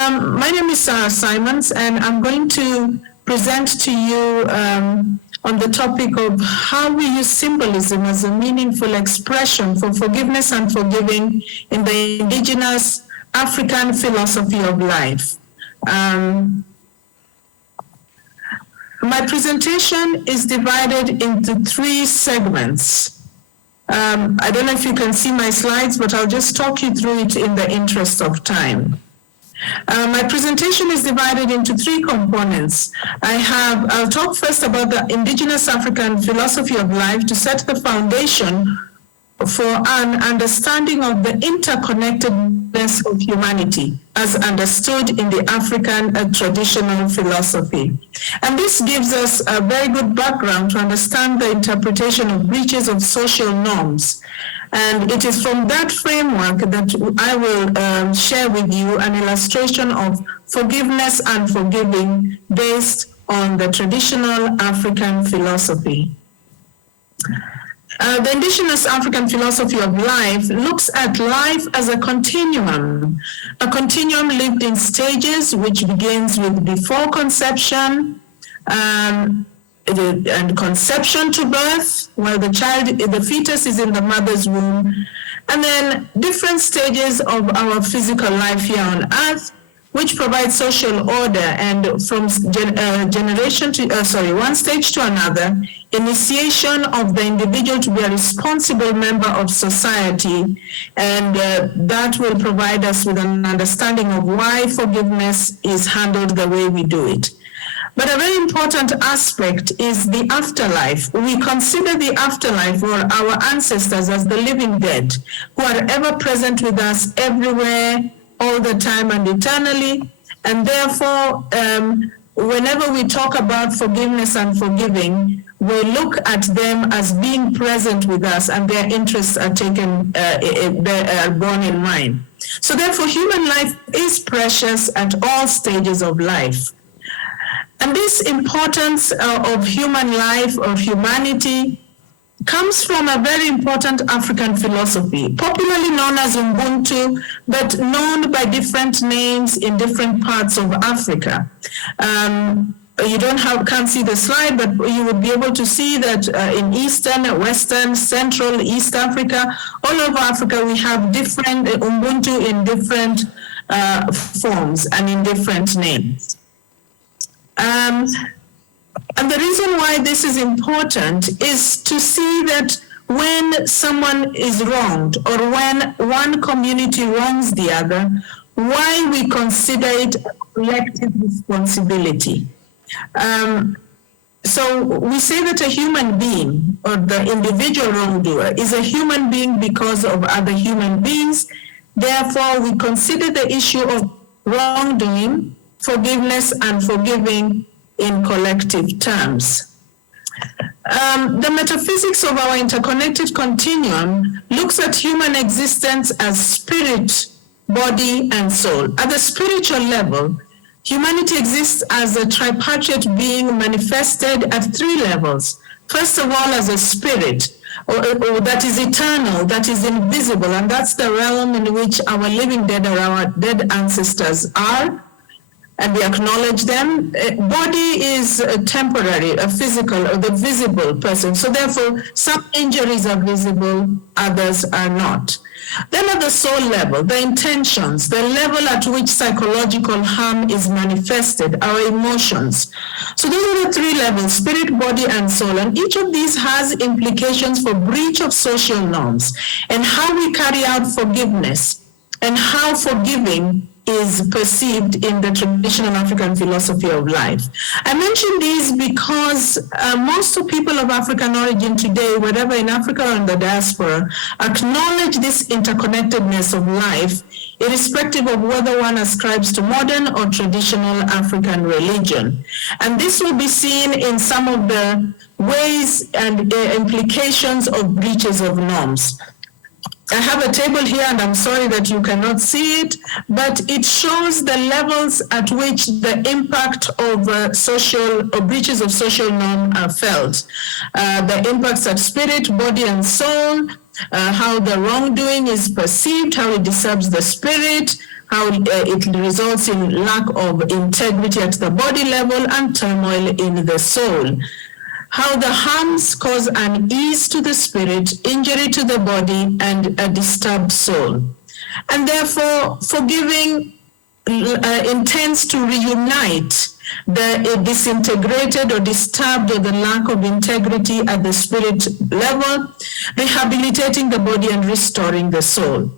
My name is Sarah Simons, and I'm going to present to you on the topic of how we use symbolism as a meaningful expression for forgiveness and forgiving in the Indigenous African philosophy of life. My presentation is divided into three segments. I don't know if you can see my slides, but I'll just talk you through it in the interest of time. My presentation is divided into three components. I'll talk first about the Indigenous African philosophy of life to set the foundation for an understanding of the interconnectedness of humanity as understood in the African traditional philosophy. And this gives us a very good background to understand the interpretation of breaches of social norms. And it is from that framework that I will share with you an illustration of forgiveness and forgiving based on the traditional African philosophy. The Indigenous African philosophy of life looks at life as a continuum lived in stages, which begins with before conception, and conception to birth, while the fetus is in the mother's womb, and then different stages of our physical life here on earth, which provides social order, and from one stage to another, initiation of the individual to be a responsible member of society, and that will provide us with an understanding of why forgiveness is handled the way we do it. But a very important aspect is the afterlife. We consider the afterlife or our ancestors as the living dead, who are ever present with us everywhere, all the time and eternally. And therefore, whenever we talk about forgiveness and forgiving, we look at them as being present with us, and their interests are borne in mind. So therefore, human life is precious at all stages of life. And this importance of human life, of humanity, comes from a very important African philosophy, popularly known as Ubuntu, but known by different names in different parts of Africa. You can't see the slide, but you would be able to see that in Eastern, Western, Central, East Africa, all over Africa, we have different Ubuntu in different forms and in different names. And the reason why this is important is to see that when someone is wronged, or when one community wrongs the other, why we consider it a collective responsibility. So we say that a human being, or the individual wrongdoer, is a human being because of other human beings. Therefore, we consider the issue of wrongdoing, forgiveness, and forgiving in collective terms. The metaphysics of our interconnected continuum looks at human existence as spirit, body, and soul. At the spiritual level, humanity exists as a tripartite being manifested at three levels. First of all, as a spirit, or that is eternal, that is invisible, and that's the realm in which our living dead or our dead ancestors are, and we acknowledge them. Body is temporary, a physical, or the visible person. So therefore, some injuries are visible, others are not. Then at the soul level, the intentions, the level at which psychological harm is manifested, our emotions. So those are the three levels, spirit, body, and soul. And each of these has implications for breach of social norms and how we carry out forgiveness and how forgiving is perceived in the traditional African philosophy of life. I mention these because most of people of African origin today, whether in Africa or in the diaspora, acknowledge this interconnectedness of life, irrespective of whether one ascribes to modern or traditional African religion. And this will be seen in some of the ways and implications of breaches of norms. I have a table here, and I'm sorry that you cannot see it, but it shows the levels at which the impact of social or breaches of social norm are felt. The impacts at spirit, body, and soul, how the wrongdoing is perceived, how it disturbs the spirit, how it results in lack of integrity at the body level and turmoil in the soul. How the harms cause unease to the spirit, injury to the body, and a disturbed soul. And therefore, forgiving intends to reunite the disintegrated or disturbed or the lack of integrity at the spirit level, rehabilitating the body and restoring the soul.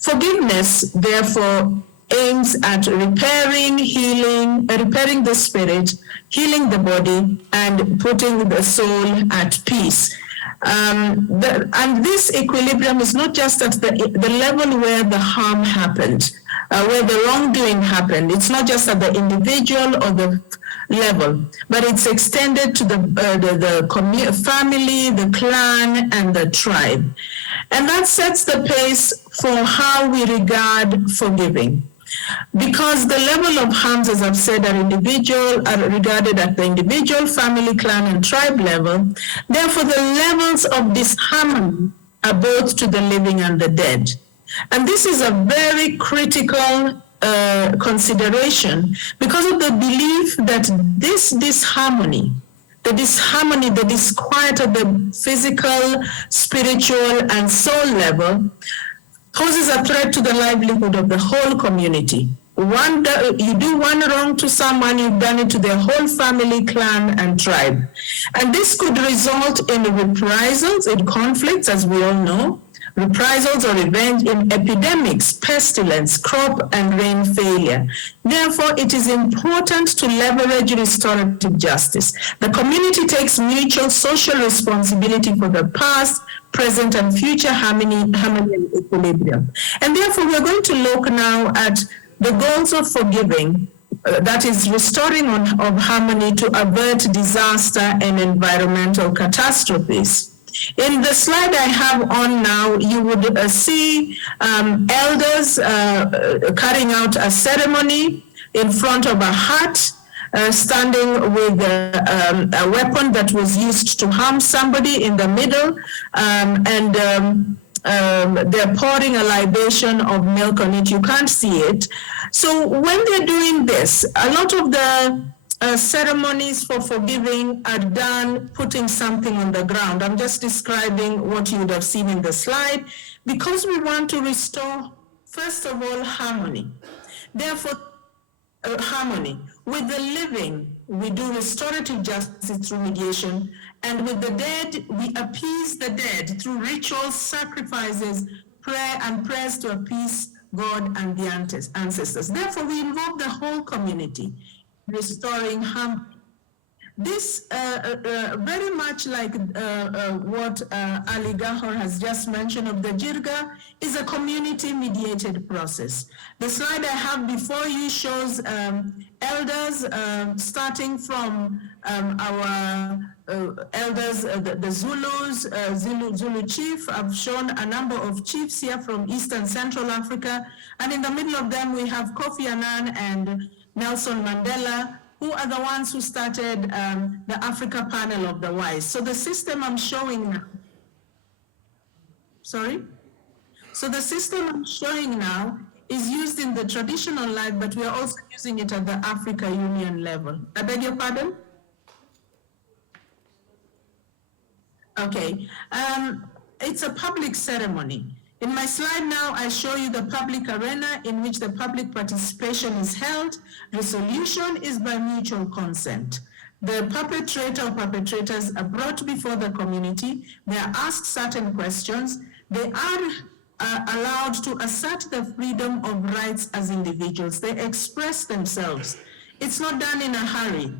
Forgiveness, therefore, aims at repairing, healing, repairing the spirit, healing the body, and putting the soul at peace. And this equilibrium is not just at the level where the harm happened, where the wrongdoing happened. It's not just at the individual or the level, but it's extended to the family, the clan, and the tribe. And that sets the pace for how we regard forgiving. Because the level of harms, as I've said, are regarded at the individual, family, clan, and tribe level. Therefore, the levels of disharmony are both to the living and the dead. And this is a very critical consideration because of the belief that this disharmony, the disquiet at the physical, spiritual, and soul level poses a threat to the livelihood of the whole community. You do one wrong to someone, you've done it to their whole family, clan, and tribe. And this could result in reprisals, in conflicts, as we all know, reprisals or revenge in epidemics, pestilence, crop and rain failure. Therefore, it is important to leverage restorative justice. The community takes mutual social responsibility for the past, present, and future harmony and equilibrium. And therefore, we're going to look now at the goals of forgiving, that is restoring of harmony to avert disaster and environmental catastrophes. In the slide I have on now, you would see elders carrying out a ceremony in front of a hut, standing with a weapon that was used to harm somebody in the middle, they're pouring a libation of milk on it. You can't see it. So when they're doing this, a lot of the ceremonies for forgiving are done putting something on the ground. I'm just describing what you would have seen in the slide because we want to restore, first of all, harmony. Therefore, harmony. With the living, we do restorative justice through mediation, and with the dead, we appease the dead through rituals, sacrifices, prayer, and prayers to appease God and the ancestors. Therefore, we involve the whole community, restoring harmony. This, very much like what Ali Gahor has just mentioned of the Jirga, is a community-mediated process. The slide I have before you shows elders, starting from our elders, the Zulus, Zulu chief. I've shown a number of chiefs here from East and Central Africa, and in the middle of them we have Kofi Annan and Nelson Mandela, who are the ones who started the Africa Panel of the Wise. So the system I'm showing now, So the system I'm showing now is used in the traditional life, but we are also using it at the Africa Union level. I beg your pardon? Okay, it's a public ceremony. In my slide now, I show you the public arena in which the public participation is held. Resolution is by mutual consent. The perpetrator or perpetrators are brought before the community. They are asked certain questions. They are allowed to assert the freedom of rights as individuals. They express themselves. It's not done in a hurry.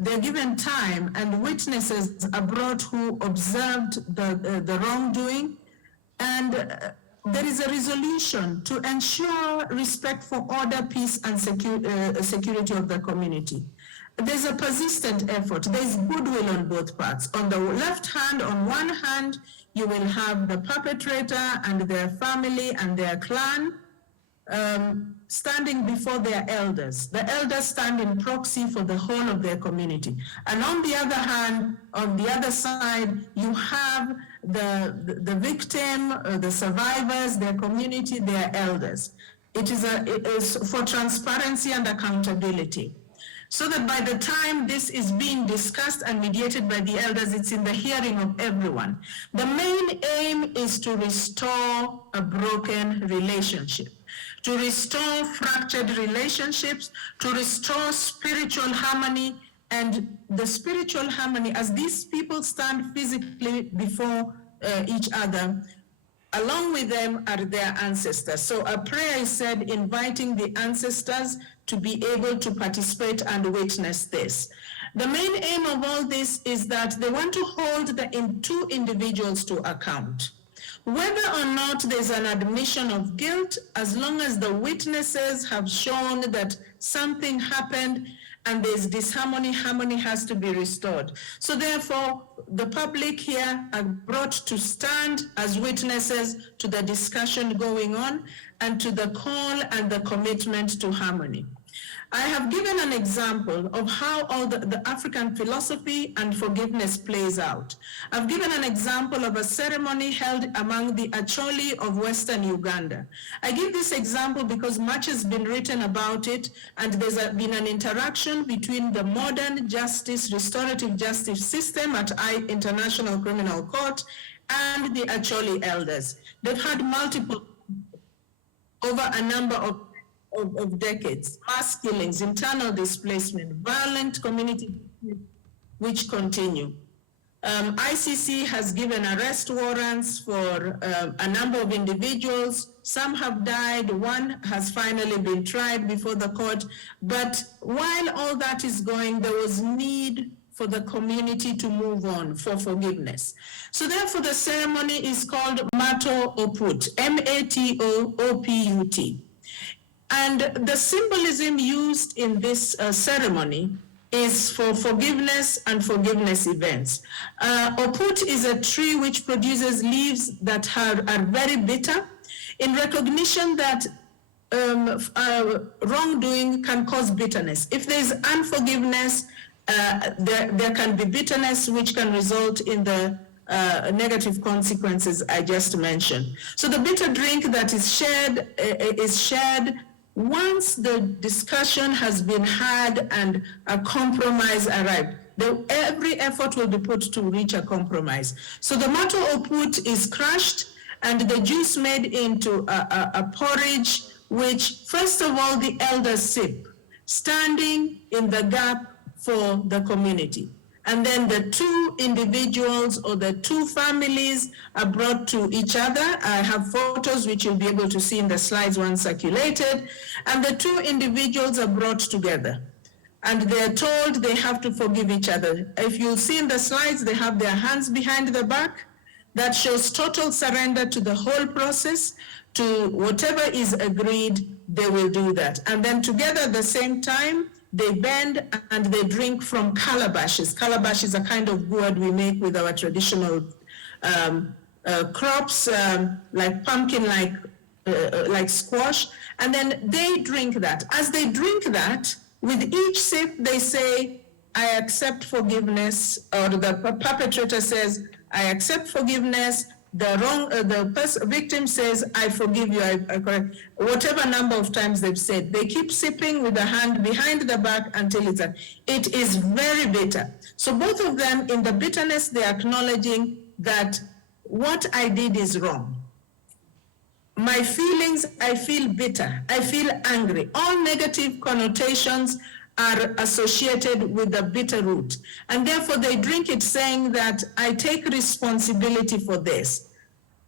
They're given time, and witnesses are brought who observed the wrongdoing. And there is a resolution to ensure respect for order, peace, and security of the community. There's a persistent effort. There's goodwill on both parts. On the left hand, on one hand, you will have the perpetrator and their family and their clan. standing before their elders. The elders stand in proxy for the whole of their community. And on the other hand, on the other side, you have the victim, the survivors, their community, their elders. It is for transparency and accountability, so that by the time this is being discussed and mediated by the elders, it's in the hearing of everyone. The main aim is to restore a broken relationship, to restore fractured relationships, to restore spiritual harmony. And the spiritual harmony, as these people stand physically before each other, along with them are their ancestors. So a prayer is said inviting the ancestors to be able to participate and witness this. The main aim of all this is that they want to hold the two individuals to account. Whether or not there's an admission of guilt, as long as the witnesses have shown that something happened and there's disharmony, harmony has to be restored. So therefore, the public here are brought to stand as witnesses to the discussion going on and to the call and the commitment to harmony. I have given an example of how all the African philosophy and forgiveness plays out. I've given an example of a ceremony held among the Acholi of Western Uganda. I give this example because much has been written about it, and there's been an interaction between the modern justice, restorative justice system at International Criminal Court and the Acholi elders. They've had multiple, over a number of decades, mass killings, internal displacement, violent community which continue. ICC has given arrest warrants for a number of individuals. Some have died, one has finally been tried before the court. But while all that is going, there was need for the community to move on, for forgiveness. So therefore the ceremony is called Mato Oput, M-A-T-O-O-P-U-T. And the symbolism used in this ceremony is for forgiveness and forgiveness events. Oput is a tree which produces leaves that are very bitter, in recognition that wrongdoing can cause bitterness. If there's unforgiveness, there can be bitterness which can result in the negative consequences I just mentioned. So the bitter drink that is shared once the discussion has been had and a compromise arrived. Every effort will be put to reach a compromise. So the Mato Oput is crushed and the juice made into a porridge, which first of all the elders sip, standing in the gap for the community. And then the two individuals or the two families are brought to each other. I have photos which you'll be able to see in the slides once circulated. And the two individuals are brought together. And they're told they have to forgive each other. If you'll see in the slides, they have their hands behind the back. That shows total surrender to the whole process, to whatever is agreed, they will do that. And then together at the same time, they bend and they drink from calabashes. Calabash is a kind of gourd we make with our traditional crops, like pumpkin, like squash. And then they drink that. As they drink that, with each sip, they say, I accept forgiveness, or the perpetrator says, I accept forgiveness. The victim says, I forgive you, I correct. Whatever number of times they've said, they keep sipping with the hand behind the back until it's it is very bitter. So both of them, in the bitterness, they're acknowledging that what I did is wrong. My feelings, I feel bitter, I feel angry. All negative connotations are associated with the bitter root. And therefore they drink it saying that I take responsibility for this.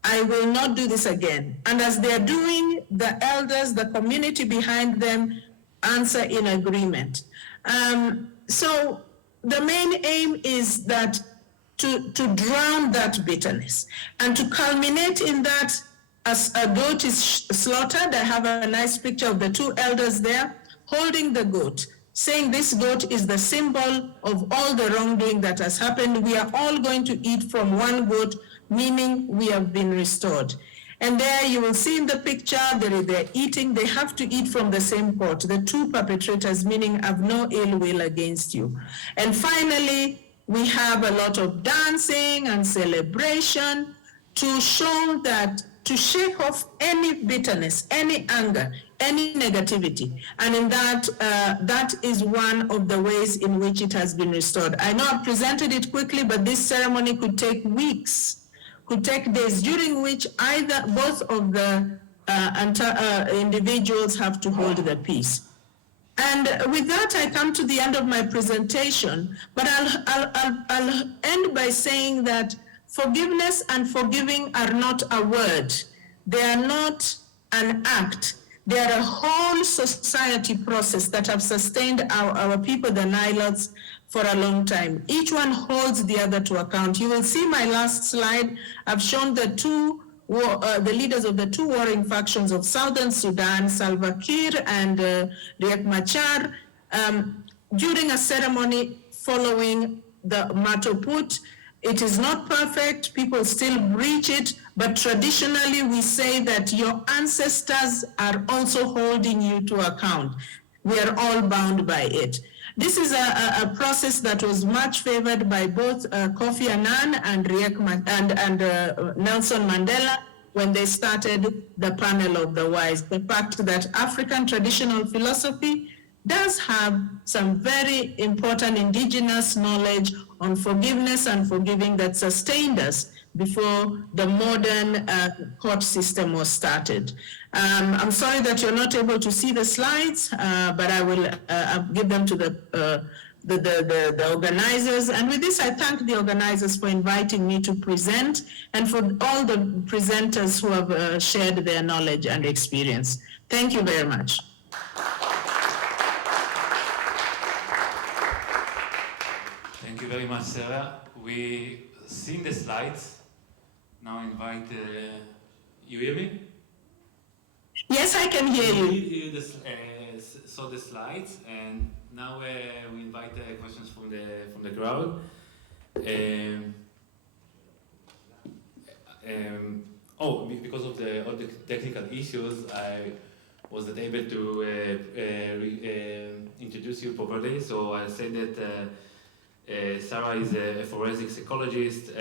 I will not do this again. And as they're doing, the elders, the community behind them answer in agreement. So the main aim is that to drown that bitterness and to culminate in that, as a goat is slaughtered. I have a nice picture of the two elders there holding the goat, saying this goat is the symbol of all the wrongdoing that has happened. We are all going to eat from one goat, meaning we have been restored. And there you will see in the picture, they're eating, they have to eat from the same pot, the two perpetrators, meaning I've no ill will against you. And finally, we have a lot of dancing and celebration to show that, to shake off any bitterness, any anger, any negativity. And in that, that is one of the ways in which it has been restored. I know I presented it quickly, but this ceremony could take weeks, could take days, during which both of the individuals have to hold the peace. And with that, I come to the end of my presentation, but I'll end by saying that forgiveness and forgiving are not a word. They are not an act. They are a whole society process that have sustained our people, the Nilots, for a long time. Each one holds the other to account. You will see my last slide. I've shown the leaders of the two warring factions of Southern Sudan, Salva Kiir and Riek Machar, during a ceremony following the Matoput. It is not perfect, people still breach it, but traditionally we say that your ancestors are also holding you to account. We are all bound by it. This is a process that was much favored by both Kofi Annan and Nelson Mandela when they started the panel of the wise. The fact that African traditional philosophy does have some very important indigenous knowledge on forgiveness and forgiving that sustained us before the modern court system was started. I'm sorry that you're not able to see the slides, but I will give them to the organizers. And with this, I thank the organizers for inviting me to present and for all the presenters who have shared their knowledge and experience. Thank you very much. Thank you very much, Sarah. We seen the slides. Now invite, you hear me? Yes, I can hear you. You saw the slides, and now we invite questions from the crowd. Because of all the technical issues, I wasn't able to introduce you properly. So I'll say that Sarah is a forensic psychologist.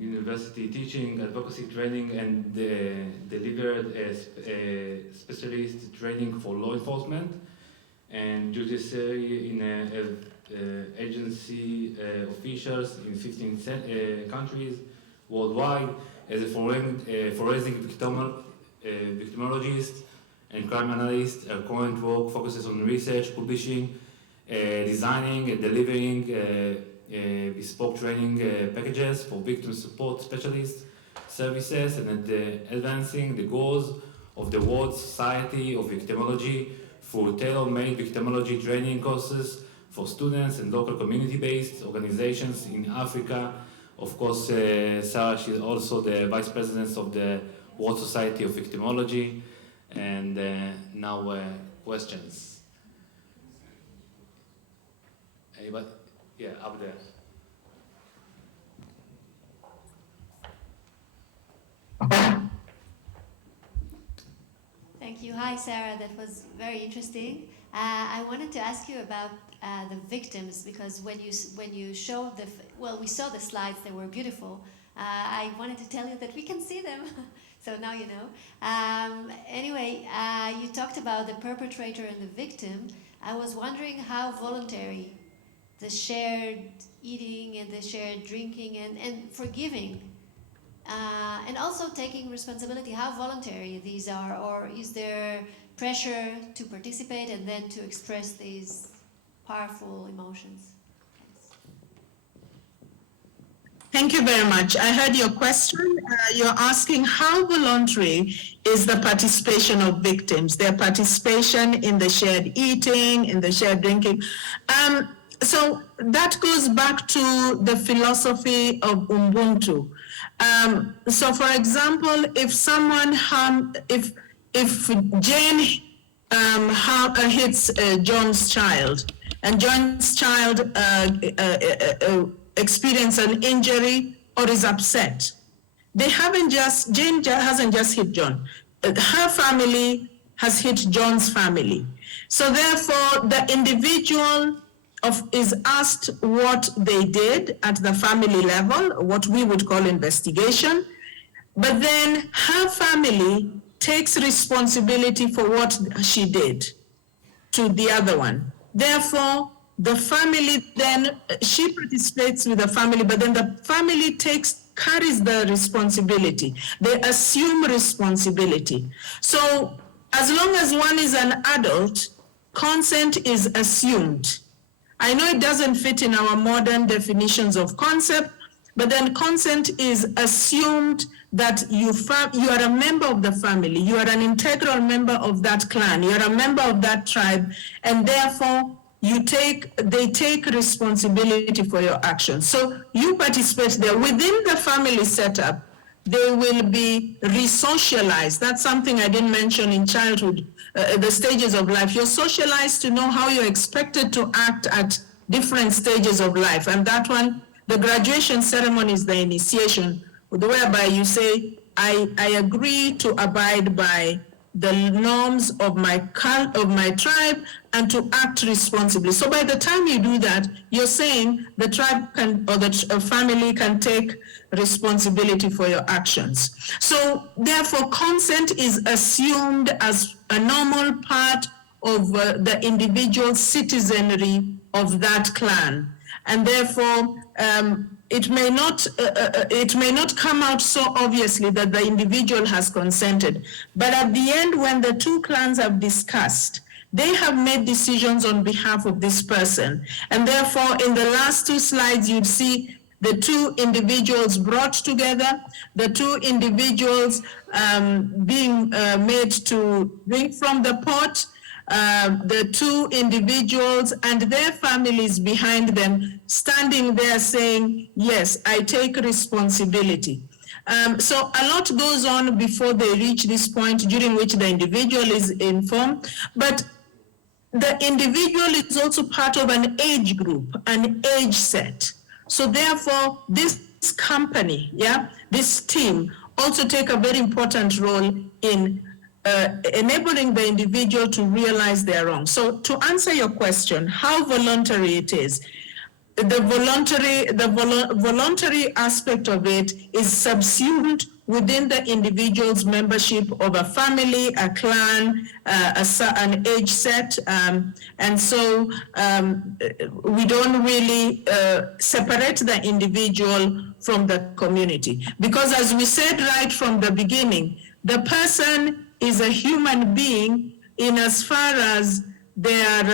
University teaching, advocacy training, and delivered a specialist training for law enforcement and judiciary in agency officials in 15 countries worldwide. As a forensic victimologist and crime analyst, her current work focuses on research, publishing, designing and delivering bespoke training packages for victim support specialists, services, and advancing the goals of the World Society of Victimology through tailor-made victimology training courses for students and local community-based organizations in Africa. Of course, Sarah, she's also the Vice President of the World Society of Victimology. And now questions. Anybody? Yeah, up there. Thank you. Hi, Sarah. That was very interesting. I wanted to ask you about the victims, because when you showed we saw the slides. They were beautiful. I wanted to tell you that we can see them. So now you know. Anyway, you talked about the perpetrator and the victim. I was wondering how voluntary the shared eating and the shared drinking and forgiving, and also taking responsibility, how voluntary these are, or is there pressure to participate and then to express these powerful emotions? Thank you very much. I heard your question. You're asking how voluntary is the participation of victims, their participation in the shared eating, in the shared drinking. So that goes back to the philosophy of Ubuntu. So for example, if someone if Jane hits John's child, and John's child experience an injury or is upset. They haven't just, Jane hasn't just hit John. Her family has hit John's family. So therefore, the individual is asked what they did at the family level, what we would call investigation, but then her family takes responsibility for what she did to the other one. Therefore, the family then, she participates with the family, but then the family carries the responsibility. They assume responsibility. So as long as one is an adult, consent is assumed. I know it doesn't fit in our modern definitions of concept, but then consent is assumed that you are a member of the family, you are an integral member of that clan, you are a member of that tribe, and therefore they take responsibility for your actions. So you participate there. Within the family setup, they will be re-socialized. That's something I didn't mention in childhood, the stages of life. You're socialized to know how you're expected to act at different stages of life. And that one, the graduation ceremony is the initiation, whereby you say, I agree to abide by the norms of my tribe and to act responsibly. So by the time you do that, you're saying the tribe can, or the family can take responsibility for your actions. So therefore, consent is assumed as a normal part of the individual citizenry of that clan. And therefore, it may not come out so obviously that the individual has consented. But at the end, when the two clans have discussed, they have made decisions on behalf of this person. And therefore, in the last two slides, you'd see the two individuals brought together, the two individuals being made to drink from the pot, the two individuals and their families behind them standing there saying, yes, I take responsibility. So a lot goes on before they reach this point during which the individual is informed, but the individual is also part of an age group, an age set. So therefore, this company, this team also take a very important role in enabling the individual to realize they're wrong. So to answer your question, how voluntary it is, the voluntary aspect of it is subsumed within the individual's membership of a family, a clan, an age set, and so we don't really separate the individual from the community. Because as we said right from the beginning, the person is a human being in as far as their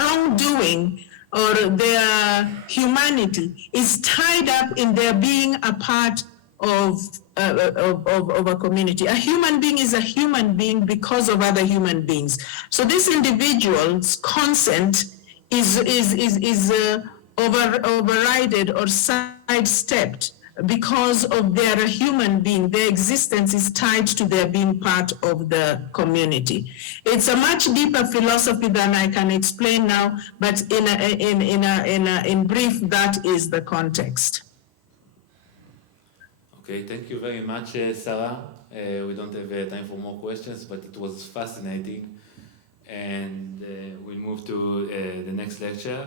wrongdoing or their humanity is tied up in their being a part of a community. A human being is a human being because of other human beings. So this individual's consent is overridden or sidestepped because of their human being. Their existence is tied to their being part of the community. It's a much deeper philosophy than I can explain now, but in brief, that is the context. Okay, thank you very much, Sarah. We don't have time for more questions, but it was fascinating. And we'll move to the next lecture.